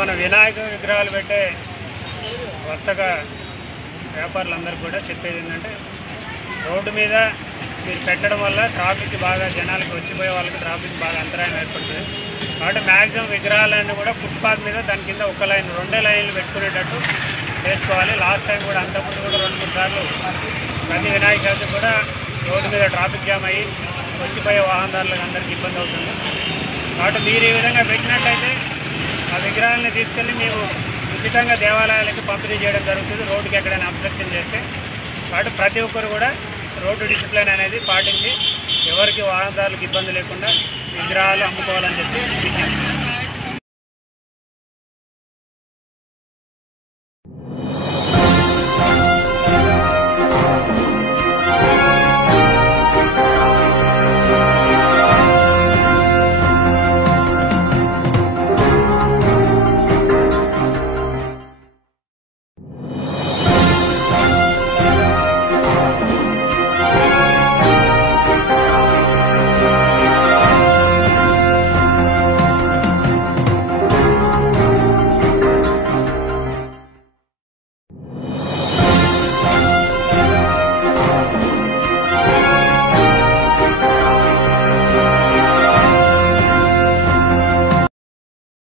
మన వినాయక విగ్రహాలు పెట్టే వర్తక వ్యాపారులందరూ కూడా చెప్పేది ఏంటంటే, రోడ్డు మీద మీరు పెట్టడం వల్ల ట్రాఫిక్ బాగా జనాలకి వచ్చిపోయే వాళ్ళకి ట్రాఫిక్ బాగా అంతరాయం ఏర్పడుతుంది. కాబట్టి మ్యాక్సిమం విగ్రహాలన్నీ కూడా ఫుట్పాత్ మీద దాని కింద ఒక లైన్ 2 లైన్లు పెట్టుకునేటట్టు చేసుకోవాలి. లాస్ట్ టైం కూడా అంతకుముందు కూడా 2-3 సార్లు ప్రతి వినాయక చవితి కూడా రోడ్డు మీద ట్రాఫిక్ జామ్ అయ్యి వచ్చిపోయే వాహనదారులకు అందరికీ ఇబ్బంది అవుతుంది. కాబట్టి మీరు ఈ విధంగా పెట్టినట్టయితే ఆ విగ్రహాలని తీసుకెళ్ళి మేము ఉచితంగా దేవాలయాలకు పంపిణీ చేయడం జరుగుతుంది, రోడ్డుకి ఎక్కడైనా అబ్స్ట్రక్షన్ చేస్తే. కాబట్టి ప్రతి ఒక్కరు కూడా రోడ్డు డిసిప్లిన్ అనేది పాటించి ఎవరికి వాహనదారులకు ఇబ్బంది లేకుండా విగ్రహాలు అమ్ముకోవాలని చెప్పి విజ్ఞప్తి.